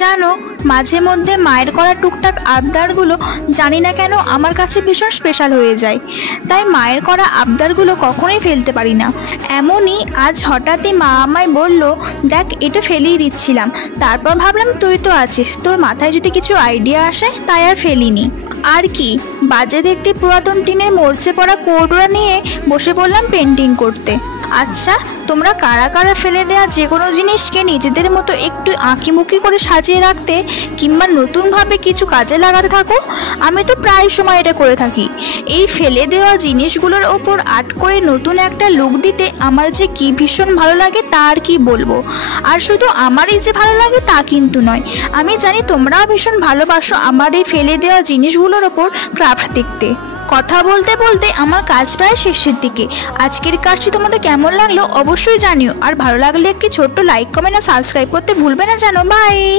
জানো, মাঝে মধ্যে মায়ের করা টুকটাক আবদারগুলো জানি না কেন আমার কাছে ভীষণ স্পেশাল হয়ে যায়। তাই মায়ের করা আবদারগুলো কখনোই ফেলতে পারি না। এমনই আজ হঠাৎই মা আমায় বলল, দেখ এটা ফেলেই দিচ্ছিলাম, তারপর ভাবলাম তুই তো আছিস, তোর মাথায় যদি কিছু আইডিয়া আসে, তাই আর ফেলিনি। আর কি, বাজে দেখতে পুরাতন টিনের মরচে পড়া কৌটোরা নিয়ে বসে পড়লাম পেন্টিং করতে। আচ্ছা, তোমরা কারা কারা ফেলে দেওয়া যে কোনো জিনিসকে নিজেদের মতো একটু আঁকিমুখি করে সাজিয়ে রাখতে কিংবা নতুনভাবে কিছু কাজে লাগাতে থাকো? আমি তো প্রায় সময় এটা করে থাকি। এই ফেলে দেওয়া জিনিসগুলোর ওপর আর্ট করে নতুন একটা লুক দিতে আমার যে কি ভীষণ ভালো লাগে তা আর কি বলবো। আর শুধু আমারই যে ভালো লাগে তা কিন্তু নয়, আমি জানি তোমরাও ভীষণ ভালোবাসো আমার এই ফেলে দেওয়া জিনিসগুলোর ওপর ক্রাফট দেখতে। কথা বলতে বলতে আমার কাজ প্রায় শেষের দিকে। আজকের কাজটি তোমাদের কেমন লাগলো অবশ্যই জানিও, আর ভালো লাগলে একটি ছোট্ট লাইক, কমেন্ট আর সাবস্ক্রাইব করতে ভুলবে না জানো। বাই।